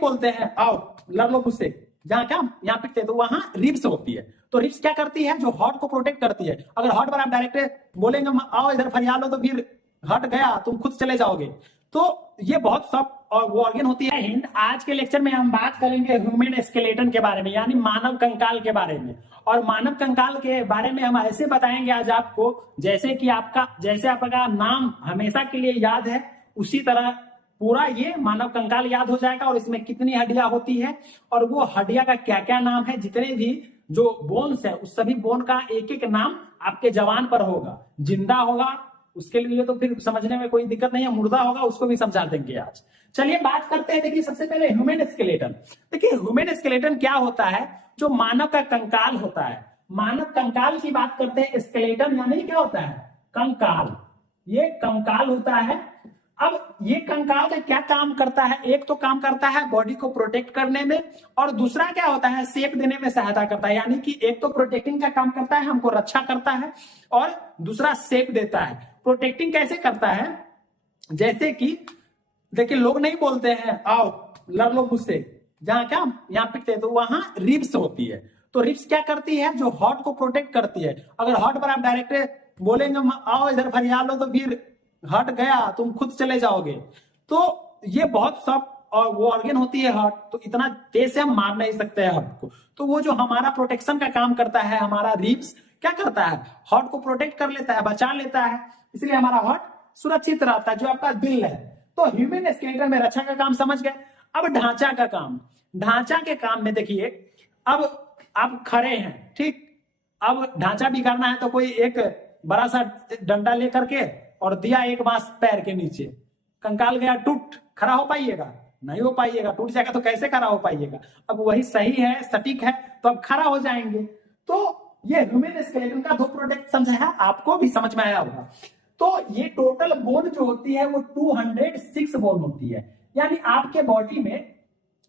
बोलते हैं आओ लड़ लो मुझसे, जहाँ क्या यहाँ पिटते तो वहां रिब्स होती है। तो रिब्स क्या करती है, जो हार्ट को प्रोटेक्ट करती है। अगर हार्ट पर आप डायरेक्ट बोलेंगे आओ इधर फरियाद लो तो फिर हट गया, तुम खुद चले जाओगे। तो ये बहुत सब और वो ऑर्गन होती है। हिंद आज के लेक्चर में हम बात करेंगे ह्यूमन स्केलेटन के बारे में, यानी मानव कंकाल के बारे में। और मानव कंकाल के बारे में हम ऐसे बताएंगे आज आपको, जैसे कि आपका नाम हमेशा के लिए याद है, उसी तरह पूरा ये मानव कंकाल याद हो जाएगा। और इसमें कितनी हड्डियां होती है और वो हड्डियां का क्या क्या नाम है, जितने भी जो बोन्स है उस सभी बोन का एक एक नाम आपके जवान पर होगा। जिंदा होगा उसके लिए तो फिर समझने में कोई दिक्कत नहीं है, मुर्दा होगा उसको भी समझा देंगे आज। चलिए बात करते हैं। देखिए सबसे पहले ह्यूमन स्केलेटन। देखिए ह्यूमन स्केलेटन क्या होता है, जो मानव का कंकाल होता है। मानव कंकाल की बात करते हैं। स्केलेटन यानी क्या होता है, कंकाल। ये कंकाल होता है। अब ये कंकाल का क्या काम करता है, एक तो काम करता है बॉडी को प्रोटेक्ट करने में, और दूसरा क्या होता है, शेप देने में सहायता करता है। यानी कि एक तो प्रोटेक्टिंग का काम करता है, हमको रक्षा करता है, और दूसरा शेप देता है। प्रोटेक्टिंग कैसे करता है, जैसे कि देखिए लोग नहीं बोलते हैं आओ लड़ लो मुझसे, जहां क्या यहाँ पिटते तो वहां रिब्स होती है। तो रिब्स क्या करती है, जो हार्ट को प्रोटेक्ट करती है। अगर हार्ट पर आप डायरेक्ट बोलेंगे आओ इधर फरियाद लो तो फिर हट गया, तुम खुद चले जाओगे। तो ये बहुत सब और वो ऑर्गन होती है हार्ट, तो इतना तेज से हम मार नहीं सकते हैं हार्ट को। तो वो जो हमारा प्रोटेक्शन का काम करता है, हमारा रिब्स क्या करता है, हार्ट को प्रोटेक्ट कर लेता है, बचा लेता है, इसलिए हमारा हार्ट सुरक्षित रहता है। जो आपका दिल है, तो ह्यूमन स्केलेटन में रक्षा का काम समझ गए। अब ढांचा का काम। ढांचा के काम में देखिए, अब आप खड़े हैं, ठीक, अब ढांचा बिगाड़ना है तो कोई एक बड़ा सा डंडा लेकर के और दिया एक बांस पैर के नीचे, कंकाल गया टूट, खड़ा हो पाइएगा, नहीं हो पाइएगा, टूट जाएगा तो कैसे खड़ा हो पाइएगा। अब वही सही है, सटीक है, तो अब खड़ा हो जाएंगे। तो ये ह्यूमन स्केलेटन का दो प्रोडक्ट समझा है, आपको भी समझ में आया होगा। तो ये टोटल बोन जो होती है वो 206 बोन होती है। यानी आपके बॉडी में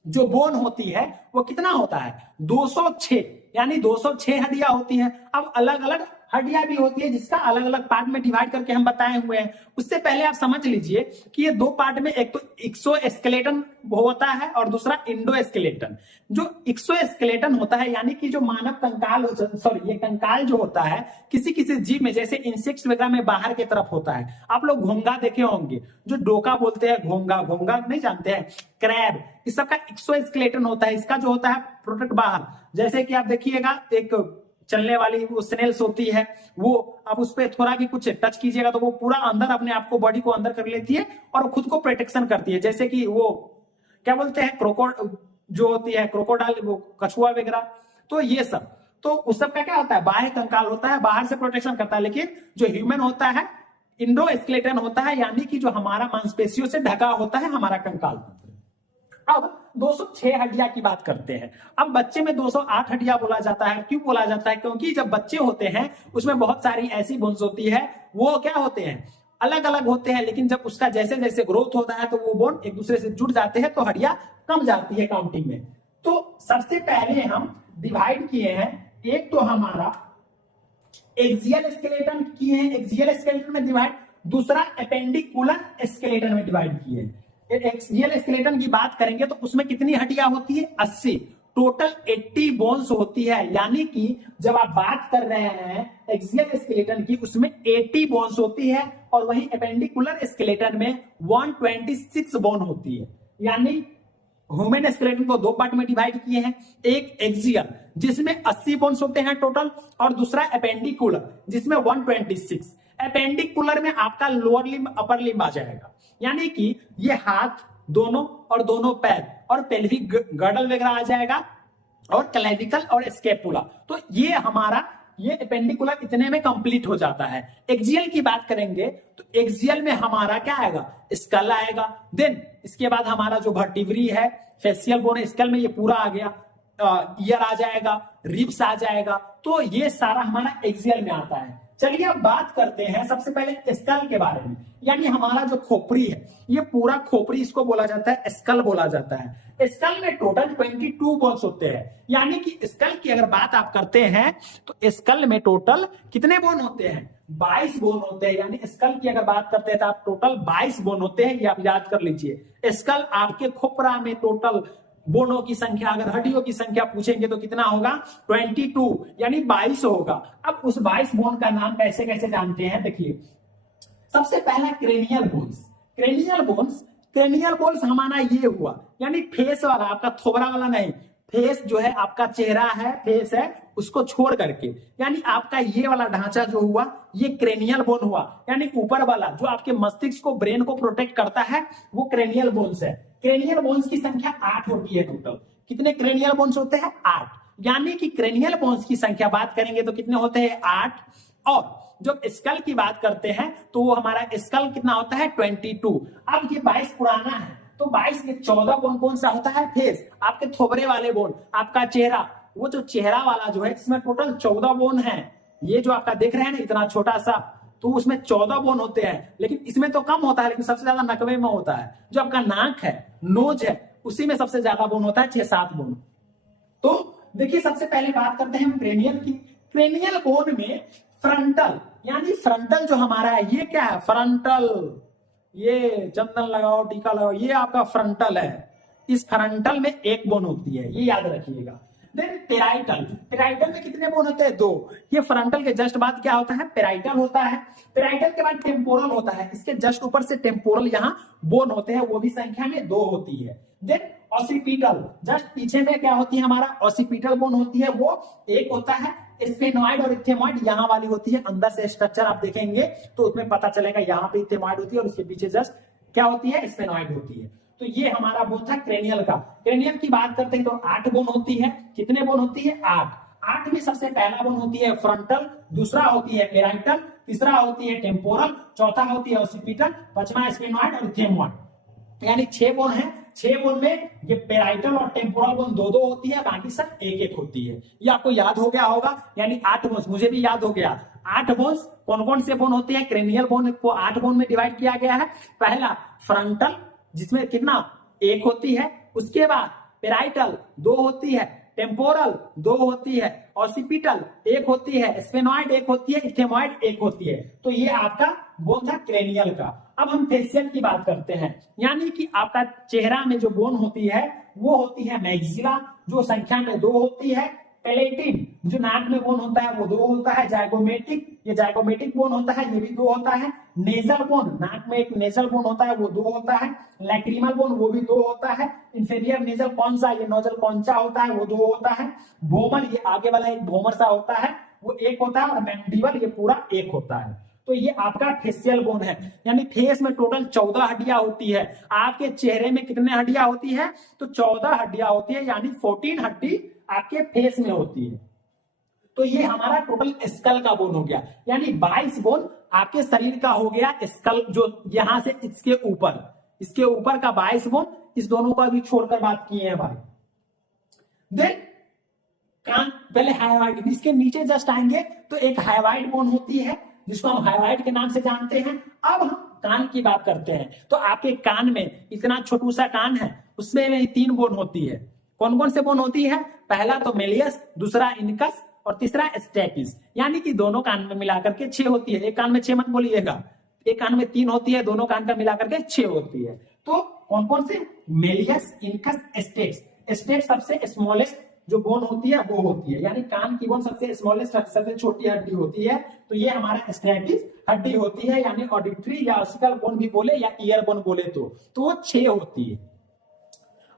जो बोन होती है वो कितना होता है, 206, यानी 206 हड्डियां होती हैं। अब अलग अलग हड्डियां भी होती है, जिसका अलग अलग पार्ट में डिवाइड करके हम बताए हुए हैं। उससे पहले आप समझ लीजिए कि ये दो पार्ट में, एक तो एक्सोस्केलेटन होता है और दूसरा इंडोस्केलेटन। जो एक्सोस्केलेटन होता है, यानी कि जो मानव कंकाल, सॉरी ये कंकाल जो होता है किसी किसी जीव में, जैसे इंसेक्ट्स वगैरह में बाहर की तरफ होता है। आप लोग घोंगा देखे होंगे, जो डोका बोलते हैं, घोंगा, घोंगा नहीं जानते हैं, क्रैब, इस सबका एक्सोस्केलेटन होता है। इसका जो होता है प्रोडक्ट बाहर, जैसे कि आप देखिएगा एक चलने वाली वो स्नेल्स होती है, वो आप उस पर थोड़ा भी कुछ टच कीजिएगा तो वो पूरा अंदर अपने आप को, बॉडी को अंदर कर लेती है और खुद को प्रोटेक्शन करती है। जैसे कि वो क्या बोलते हैं, जो होती है क्रोकोडाइल, वो कछुआ वगैरह। तो ये सब, तो उस सब का क्या होता है, बाह्य कंकाल होता है, बाहर से प्रोटेक्शन करता है। लेकिन जो ह्यूमन होता है इंडोस्केलेटन होता है, यानी कि जो हमारा मांसपेशियों से ढका होता है हमारा कंकाल। अब 206 हड्डियां की बात करते हैं। अब बच्चे में 208 हड्डियां बोला जाता है। क्यों बोला जाता है, क्योंकि जब बच्चे होते हैं उसमें बहुत सारी ऐसी बोन्स होती है, वो क्या होते हैं, अलग अलग होते हैं। लेकिन जब उसका जैसे जैसे ग्रोथ होता है तो वो बोन एक दूसरे से जुड़ जाते हैं, तो हड्डियां कम जाती है काउंटिंग में। तो सबसे पहले हम डिवाइड किए हैं, एक तो हमारा एक्सियल स्केलेटन किए हैं, एक्सियल स्केलेटन में डिवाइड, दूसरा एपेंडिकुलर स्केलेटन में डिवाइड किए हैं। एक्सियल स्केलेटन की बात करेंगे तो उसमें कितनी हड्डियां होती है, 80, टोटल 80 बोन्स होती है। यानी कि जब आप बात कर रहे हैं एक्सियल स्केलेटन की, उसमें 80 बोन्स होती है, और वहीं एपेंडिकुलर स्केलेटन में 126 बोन होती है। यानी ह्यूमन स्केलेटन को दो पार्ट में डिवाइड किए हैं, एक एक्सियल जिसमें 80 बोन्स होते हैं टोटल, और दूसरा एपेंडिकुलर जिसमें 126। एपेंडिकुलर में आपका लोअर लिम्ब अपर लिम्ब आ जाएगा, यानी कि ये हाथ दोनों और दोनों पैर और पेल्विक गर्डल वगैरह आ जाएगा, और क्लेविकल और स्केपुला। तो ये हमारा ये एपेंडिकुलर इतने में कंप्लीट हो जाता है। एक्सियल की बात करेंगे तो एक्सियल में हमारा क्या आएगा, स्कल आएगा। देन इसके बाद हमारा जो वर्टिब्री है, फेशियल बोन, स्कल में ये पूरा आ गया, ईयर आ जाएगा, रिब्स आ जाएगा। तो ये सारा हमारा एक्सियल में आता है। चलिए अब बात करते हैं सबसे पहले स्कल के बारे में। यानी हमारा जो खोपड़ी है, ये पूरा खोपड़ी, इसको बोला जाता है स्कल बोला जाता है। स्कल में टोटल 22 बोन्स होते हैं। यानी कि स्कल की अगर बात आप करते हैं तो स्कल में टोटल कितने बोन होते हैं, 22 बोन होते हैं, यानी स्कल की अगर बात करते हैं तो आप टोटल 22 बोन होते हैं, ये आप याद कर लीजिए। स्कल आपके खोपड़ा में टोटल बोनों की संख्या, अगर हड्डियों की संख्या पूछेंगे तो कितना होगा, 22, यानी 22 होगा। अब उस 22 बोन का नाम कैसे कैसे जानते हैं, देखिए सबसे पहला क्रेनियल बोन्स। क्रेनियल बोन्स हमारा ये हुआ, यानी फेस वाला, आपका थोबरा वाला नहीं, फेस जो है आपका चेहरा है, फेस है, उसको छोड़ करके, यानी आपका ये वाला ढांचा जो हुआ ये क्रेनियल बोन हुआ, यानी ऊपर वाला जो आपके मस्तिष्क को, ब्रेन को प्रोटेक्ट करता है वो क्रेनियल बोन्स है। क्रेनियल बोन्स की संख्या 8 होती है टोटल। कितने क्रेनियल बोन्स होते हैं, 8, यानी कि क्रेनियल बोन्स की संख्या बात करेंगे तो कितने होते हैं, 8। और जब स्कल की बात करते हैं तो वो हमारा स्कल कितना होता है, 22। अब ये 22 पुराना है तो 22 में 14 बोन कौन सा होता है, फेस, आपके थोबरे वाले बोन, आपका चेहरा, वो जो चेहरा वाला जो है इसमें टोटल 14 बोन है। ये जो आपका देख रहे हैं ना इतना छोटा सा, तो उसमें 14 बोन होते हैं, लेकिन इसमें तो कम होता है, लेकिन सबसे ज्यादा नकवे में होता है। जो आपका नाक है, नोज है, उसी में सबसे ज्यादा बोन होता है, 6-7 बोन। तो देखिए सबसे पहले बात करते हैं हम क्रेनियल की। क्रेनियल बोन में फ्रंटल, यानी फ्रंटल जो हमारा है ये क्या है, फ्रंटल, ये चंदन लगाओ, टीका लगाओ, ये आपका फ्रंटल है। इस फ्रंटल में एक बोन होती है, ये याद रखिएगा। देन पेराइटल में कितने बोन होते हैं, 2। ये फ्रंटल के जस्ट बाद क्या होता है, पेराइटल होता है। पेराइटल के बाद टेम्पोरल होता है, इसके जस्ट ऊपर से टेम्पोरल यहाँ बोन होते हैं, वो भी संख्या में 2 होती है। देन ऑसिपिटल, जस्ट पीछे में क्या होती है हमारा, ऑसिपिटल बोन होती है, वो एक होता है। स्फेनॉइड और इथेमॉइड यहाँ वाली होती है, अंदर से स्ट्रक्चर आप देखेंगे तो उसमें पता चलेगा, यहाँ पे इथेमॉइड होती है और उसके पीछे जस्ट क्या होती है, स्फेनॉइड होती है। तो ये हमारा बोन था क्रेनियल का। क्रेनियल की बात करते हैं तो 8 बोन होती है। कितने बोन होती है, 8। 8 में सबसे पहला बोन होती है फ्रंटल, दूसरा होती है पेराइटल, तीसरा होती है टेम्पोरल, चौथा होती है ऑसिपिटल, पांचवा स्फेनॉइड और इथेमॉइड, यानी 6 बोन है। 6 बोन में ये पेराइटल और टेम्पोरल बोन 2-2 होती है, बाकी सब 1-1 होती है। ये आपको याद हो गया होगा, यानी 8 बोन्स, मुझे भी याद हो गया। 8 बोन्स कौन कौन से बोन होते हैं, क्रेनियल बोन को 8 बोन में डिवाइड किया गया है। पहला फ्रंटल, जिसमें कितना, 1 होती है। उसके बाद पेराइटल 2 होती है, टेम्पोरल 2 होती है, ऑसिपिटल 1 होती है, स्फेनॉइड 1 होती है, इथेमॉइड 1 होती है। तो ये आपका बोन था क्रेनियल का। अब हम फेशियल की बात करते हैं, यानी कि आपका चेहरा में जो बोन होती है वो होती है मैक्सिला, जो संख्या में 2 होती है। पैलेटिन, जो नाक में बोन होता है वो 2 होता है। जाइगोमेटिक, ये जाइगोमेटिक बोन होता है, ये भी 2 होता है। नेजल बोन, नाक में एक नेजल बोन होता है वो 2 होता है। लैक्रिमल बोन वो भी 2 होता है। इंफीरियर नेजल कौन सा, ये नोजल कौन सा होता है वो 2 होता है। भोमर, ये आगे वाला एक भोमर सा होता है वो 1 होता है। और मैंडिबल ये पूरा 1 होता है। तो ये आपका फेशियल बोन है, यानी फेस में टोटल 14 हड्डियां होती है। आपके चेहरे में कितने हड्डियां होती है, तो 14 हड्डियां होती है, यानी 14 हड्डी आपके फेस में होती है। तो ये हमारा टोटल स्कल का बोन हो गया, यानी 22 बोन आपके शरीर का हो गया। स्कल जो यहां से इसके ऊपर का 22 बोन, इस दोनों का भी छोड़कर बात किए हैं भाई। देन कान, पहले हाइवाइड, इसके नीचे जस्ट आएंगे तो एक हाइवाइड बोन होती है जिसको हम हाइवाइड के नाम से जानते हैं। अब हम कान की बात करते हैं तो आपके कान में इतना छोटू सा कान है, उसमें 3 बोन होती है। कौन कौन से बोन होती है, पहला तो मेलियस, दूसरा इनकस और तीसरा स्टेपिस, यानी कि दोनों कान में मिलाकर के 6 होती है। एक कान में 6 मत बोलिएगा, एक कान में 3 होती है, दोनों कान का मिलाकर के 6 होती है। तो कौन कौन से, मेलियस, इनकस, स्टेप्स। स्टेप्स सबसे स्मॉलेस्ट जो बोन होती है वो होती है, यानी कान की बोन सबसे स्मॉलेस्ट, सबसे छोटी हड्डी होती है। तो ये हमारा स्टेपिस हड्डी होती है, यानी ऑडिटरी या ऑसिकल बोन भी बोले या ईयर बोन बोले तो वो 6 होती है।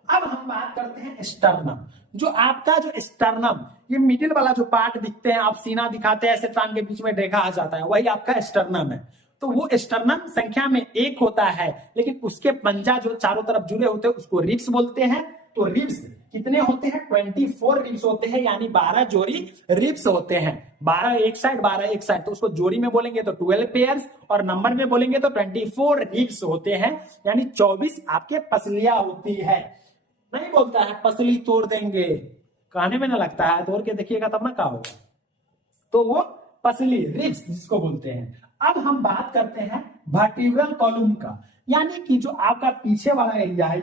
अब हम बात करते हैं स्टर्नम। जो आपका जो स्टर्नम, ये मिडिल वाला जो पार्ट दिखते हैं, आप सीना दिखाते हैं ऐसे टांग के बीच में देखा आ जाता है, वही आपका स्टर्नम है। तो वो स्टर्नम संख्या में 1 होता है, लेकिन उसके पंजा जो चारों तरफ जुड़े होते हैं उसको रिब्स बोलते हैं। तो रिब्स कितने होते हैं, 24 रिब्स होते हैं, यानी 12 जोड़ी रिब्स होते हैं। 12 एक साइड, 12 एक साइड, तो उसको जोड़ी में बोलेंगे तो 12 पेयर्स और नंबर में बोलेंगे तो 24 रिब्स होते हैं, यानी 24 आपके पसलियां होती है। नहीं बोलता है पसली तोड़ देंगे, कहने में ना लगता है, तोड़ के देखिएगा तब ना क्या होगा। तो वो पसली, रिब्स जिसको बोलते हैं। अब हम बात करते हैं वर्टिब्रल कॉलम का, यानी कि जो आपका पीछे वाला एरिया है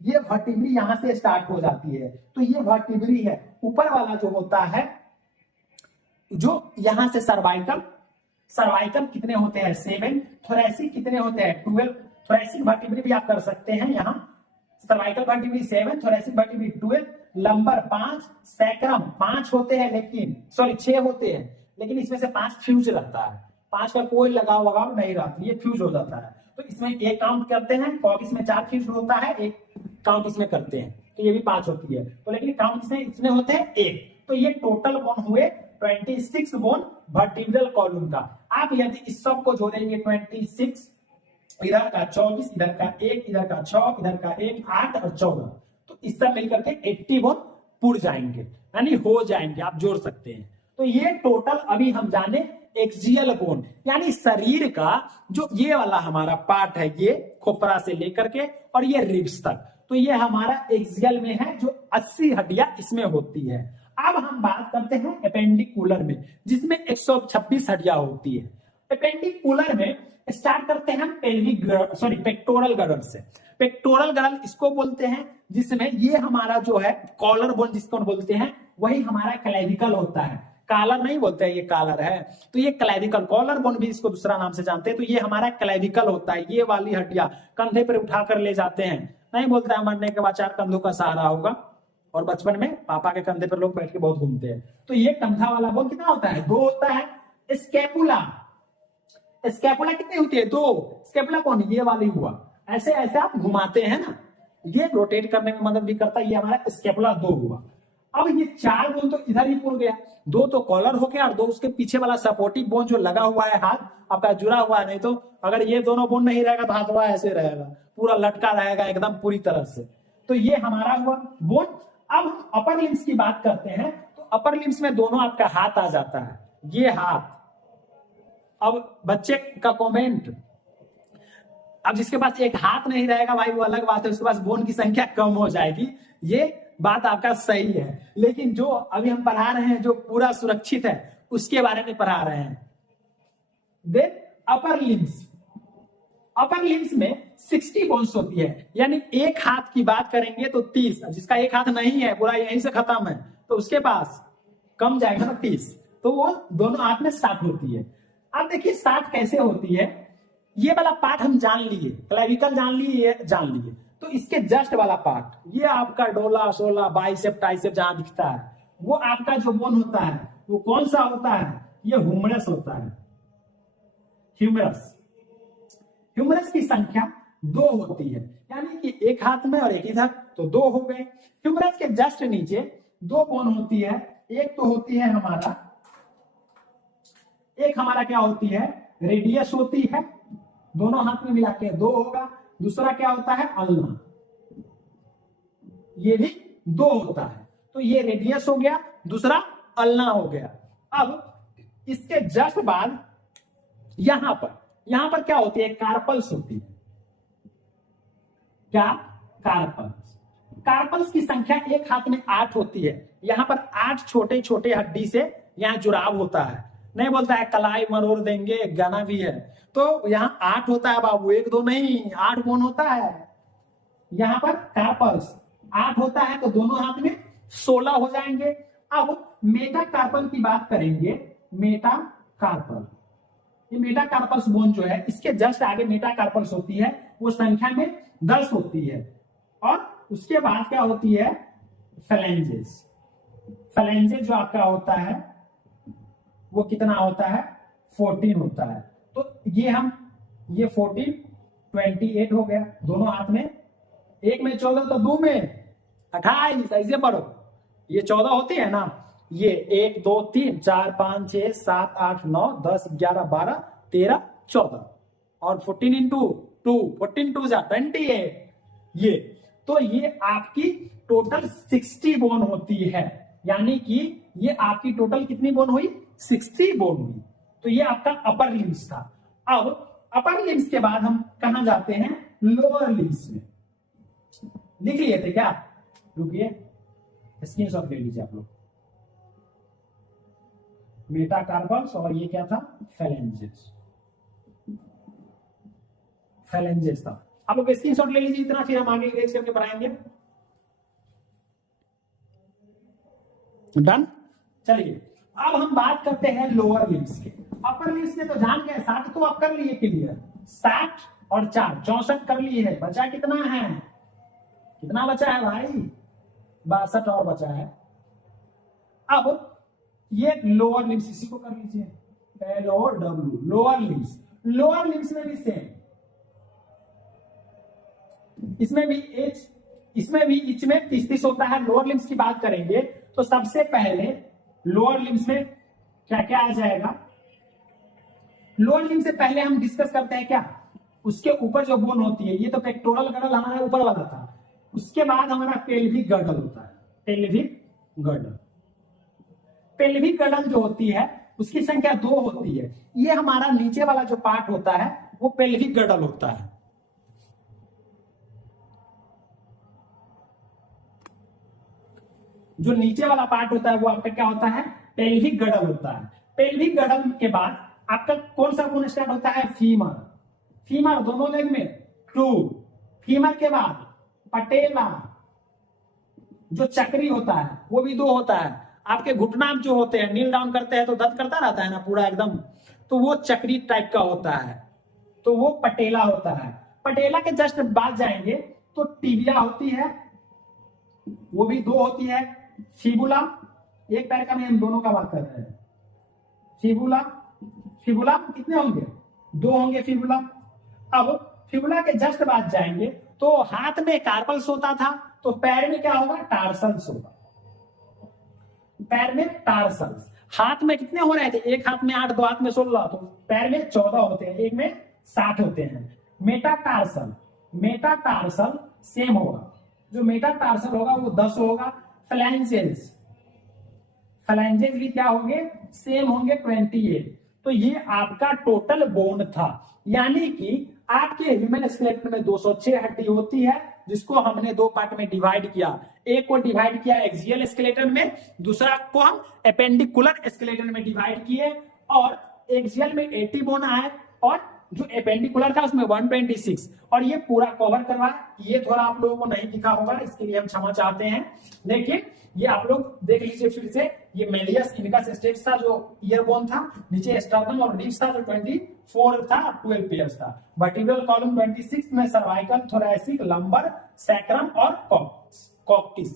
ये वर्टिब्री यहां से स्टार्ट हो जाती है। तो ये वर्टिब्री है। ऊपर वाला जो होता है, जो यहां से सर्वाइकल, सर्वाइकल कितने होते हैं 7, थोरेसिक कितने होते हैं 12, थोरेसिक वर्टिब्री भी आप कर सकते हैं यहाँ, cervical vertebrae 7, thoracic vertebrae 12, lumbar 5, sacrum 5 होते हैं, लेकिन सॉरी 6 होते हैं, लेकिन इसमें से 5 फ्यूज रहता है, 5 का कोई लगाव वगाव नहीं रहता, ये फ्यूज हो जाता है, तो इसमें एक काउंट करते हैं, कॉक्स में 4 फ्यूज होता है, एक काउंट इसमें करते हैं, तो ये भी 5 होती है, तो लेकिन काउंट इसमें इतने होते हैं 1, तो ये टोटल बोन हुए 26 बोन वर्टिब्रल कॉलम का। आप यदि इस सब को जोड़ेंगे 26, इधर का 24, इधर का 1, इधर का 6, इधर का 1, 8 और 14, तो इस सब मिलकर के 80 बोन पुर जाएंगे, यानी हो जाएंगे, आप जोड़ सकते हैं। तो ये टोटल अभी हम जाने एक्सियल बोन, यानी शरीर का जो ये वाला हमारा पार्ट है, ये खोपड़ा से लेकर के और ये रिब्स तक, तो ये हमारा एक्सियल में है, जो 80 हड्डियां इसमें होती है। अब हम बात करते हैं एपेंडिकुलर में, जिसमें 126 हड्डियां होती है। एपेंडिकुलर में स्टार्ट करते हैं हम पेक्टोरल गर्डल से। पेक्टोरल गर्डल इसको बोलते हैं जिसमें ये हमारा जो है कॉलर बोन जिसको बोलते हैं, वही हमारा क्लेविकल होता है, कॉलर नहीं बोलते हैं, ये कॉलर है, तो ये क्लेविकल, कॉलर बोन भी इसको दूसरा नाम से जानते हैं, तो ये हमारा क्लेविकल होता है, ये वाली हड्डियां कंधे पर उठाकर ले जाते हैं, नहीं बोलता है मरने के बाद 4 कंधों का सहारा होगा, और बचपन में पापा के कंधे पर लोग बैठ के बहुत घूमते हैं, तो ये कंधा वाला बोन कितना होता है 2 होता है। स्कैपुला, स्कैपुला कितनी होती है 2, स्कैपुला कौन, ये वाली हुआ, ऐसे ऐसे आप घुमाते हैं ना, ये रोटेट करने में मदद भी करता है, ये हमारा स्कैपुला 2 हुआ। अब ये 4 बोन तो इधर ही पुर गया, 2 तो कॉलर हो गया और 2 उसके पीछे वाला सपोर्टिव बोन जो लगा हुआ है, हाथ आपका जुड़ा हुआ है, नहीं तो अगर ये दोनों बोन नहीं रहेगा तो हाथवा ऐसे रहेगा, पूरा लटका रहेगा एकदम पूरी तरह से, तो ये हमारा हुआ बोन। अब हम अपर लिम्स की बात करते हैं, तो अपर लिम्स में दोनों आपका हाथ आ जाता है, ये हाथ। अब बच्चे का कमेंट, अब जिसके पास एक हाथ नहीं रहेगा भाई वो अलग बात है, उसके पास बोन की संख्या कम हो जाएगी, ये बात आपका सही है, लेकिन जो अभी हम पढ़ा रहे हैं जो पूरा सुरक्षित है उसके बारे में पढ़ा रहे हैं। Then upper limbs, upper limbs में 60 बोन्स होती है, यानी एक हाथ की बात करेंगे तो 30, जिसका एक हाथ नहीं है पूरा यहीं से खत्म है तो उसके पास कम जाएगा ना 30, तो वो दोनों हाथ में 60 होती है। अब देखिए 60 कैसे होती है, ये वाला पार्ट हम जान लिए, क्लेविकल जान लिए, ये जान लिए, तो इसके जस्ट वाला पार्ट ये आपका डोला सोला बाइसेप ट्राइसेप जहां दिखता है, वो आपका जो बोन होता है वो कौन सा होता है, ये ह्यूमरस होता है, ह्यूमरस। ह्यूमरस की संख्या 2 होती है, यानी कि एक हाथ में और एक इधर, तो 2 हो गए। ह्यूमरस के जस्ट नीचे 2 बोन होती है, एक तो होती है हमारा, एक हमारा क्या होती है रेडियस होती है, दोनों हाथ में मिला के 2 होगा, दूसरा क्या होता है अल्ना, ये भी 2 होता है, तो ये रेडियस हो गया, दूसरा अल्ना हो गया। अब इसके जस्ट बाद यहां पर क्या होती है कार्पल्स होती है, क्या कार्पल्स, कार्पल्स की संख्या एक हाथ में 8 होती है, यहां पर 8 छोटे छोटे हड्डी से यहां जुड़ाव होता है, नहीं बोलता है कलाई मरोड़ देंगे, गाना भी है, तो यहां 8 होता है बाबू, 1 2 नहीं, 8 बोन होता है, यहां पर कार्पल्स 8 होता है, तो दोनों हाथ में 16 हो जाएंगे। अब मेटाकार्पल की बात करेंगे, मेटाकार्पल, ये मेटाकार्पल्स बोन जो है इसके जस्ट आगे मेटाकार्पल्स होती है, वो संख्या में 10 होती है, और उसके बाद क्या होती है फेलेंजेस, फेलेंजेस जो आपका होता है वो कितना होता है 14 होता है, तो ये 14 28 हो गया, दोनों हाथ में, एक में 14 तो 2 में 28, ऐसे पढ़ो, ये 14 होती है ना, ये 1 2 3 4 5 6 7 8 9 10 11 12 13 14 और 14 इंटू 2 14 2 जा 28, ये तो ये आपकी टोटल 60 बोन होती है, यानी कि ये आपकी टोटल कितनी बोन हुई 60 बोन हुई, तो ये आपका अपर लिम्स था। अब अपर लिम्स के बाद हम कहां जाते हैं लोअर लिम्स में, लिख लिए थे क्या, रुकिए स्क्रीनशॉट ले लीजिए आप लोग, मेटाकार्पल्स और ये क्या था फेलेंजेस, फेलेंजेस था, आप लोग स्क्रीनशॉट ले लीजिए इतना, फिर हम आगे इरेज करके पढ़ाएंगे। डन, चलिए अब हम बात करते हैं लोअर लिम्स के। अपर लिम्स में तो जान गए 60 तो आप कर लिए क्लियर, 60 और 4 64 कर लिए है, बचा कितना है, कितना बचा है भाई, 62 और बचा है। अब ये लोअर लिम्स, इसी को कर लीजिए एल और W, lower limbs. Lower limbs में भी सेम, इसमें भी एच, इसमें भी इच में 30-30 होता है। लोअर लिम्स की बात करेंगे तो सबसे पहले लोअर लिम्स में क्या क्या आ जाएगा, लोअर लिम्स से पहले हम डिस्कस करते हैं क्या, उसके ऊपर जो बोन होती है, ये तो पेक्टोरल गर्डल हमारा ऊपर वाला था, उसके बाद हमारा पेल्विक गर्डल होता है, पेल्विक गर्डल। पेल्विक गर्डल जो होती है उसकी संख्या 2 होती है, ये हमारा नीचे वाला जो पार्ट होता है वो पेल्विक गर्डल होता है। जो नीचे वाला पार्ट होता है वो आपका क्या होता है, पेल्विक गर्डल होता है। पेल्विक गर्डल के बाद आपका कौन सा बोन स्टार्ट होता है, फीमर। फीमर दोनों लेग में 2, फीमर के बाद पटेला, जो चक्री होता है वो भी 2 होता है। आपके घुटना जो होते हैं, नील डाउन करते हैं तो दर्द करता रहता है ना पूरा एकदम, तो वो चक्री टाइप का होता है, तो वो पटेला होता है। पटेला के जस्ट बाद जाएंगे तो टिबिया होती है, वो भी 2 होती है। फिबुला, एक पैर का नहीं, हम दोनों का बात कर रहे हैं। फिबुला, फिबुला कितने होंगे, 2 होंगे फिबुला। अब फिबुला के जस्ट बाद जाएंगे तो हाथ में कार्पल्स होता था, तो पैर में क्या होगा, टार्सल्स होगा। पैर में टार्सल्स, हाथ में कितने हो रहे थे, एक हाथ में 8, 2 हाथ में 16, तो पैर में 14 होते हैं, एक में 60 होते हैं। मेटाटार्सल, मेटाटार्सल सेम होगा, जो मेटाटार्सल होगा वो 10 होगा। फ्लैंजेस, फ्लैंजेस भी क्या होंगे, सेम होंगे 28। तो ये आपका टोटल बोन था, यानी कि आपके ह्यूमन स्केलेटन में 206 हड्डी होती है, जिसको हमने 2 पार्ट में डिवाइड किया। एक को डिवाइड किया एक्सियल स्केलेटन में, दूसरा को हम एपेंडिकुलर स्केलेटन में डिवाइड किए, और एक्सियल में 80 बोन आए और जो एपेंडिकुलर था उसमें 126, और ये पूरा कवर करवा। ये थोड़ा आप लोगों को नहीं दिखा होगा, इसके लिए हम क्षमा चाहते हैं, लेकिन ये आप लोग देख लीजिए फिर से। ये मेलियस इनकस स्टेप्स था जो ईयर बोन था, नीचे स्टर्नम और रिब्स था जो 24 था, 12 पेयर्स था। वर्टिब्रल कॉलम 26 में सर्वाइकल, थोरैसिक, लंबर, सैक्रम और कॉक्सिस,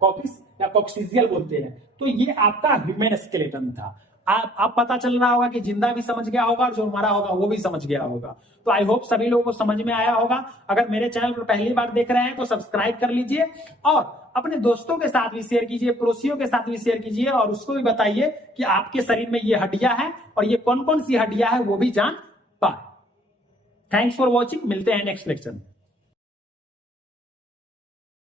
कॉक्सिस या कॉक्सिजियल बोलते हैं। तो ये आपका ह्यूमन स्केलेटन था। आप पता चल रहा होगा कि जिंदा भी समझ गया होगा और जो मरा होगा वो भी समझ गया होगा। तो आई होप सभी लोगों को समझ में आया होगा। अगर मेरे चैनल पर पहली बार देख रहे हैं तो सब्सक्राइब कर लीजिए, और अपने दोस्तों के साथ भी शेयर कीजिए, पड़ोसियों के साथ भी शेयर कीजिए, और उसको भी बताइए कि आपके शरीर में ये हड्डियां हैं और ये कौन कौन सी हड्डियां हैं वो भी जान पाए। थैंक्स फॉर वॉचिंग, मिलते हैं नेक्स्ट लेक्चर में।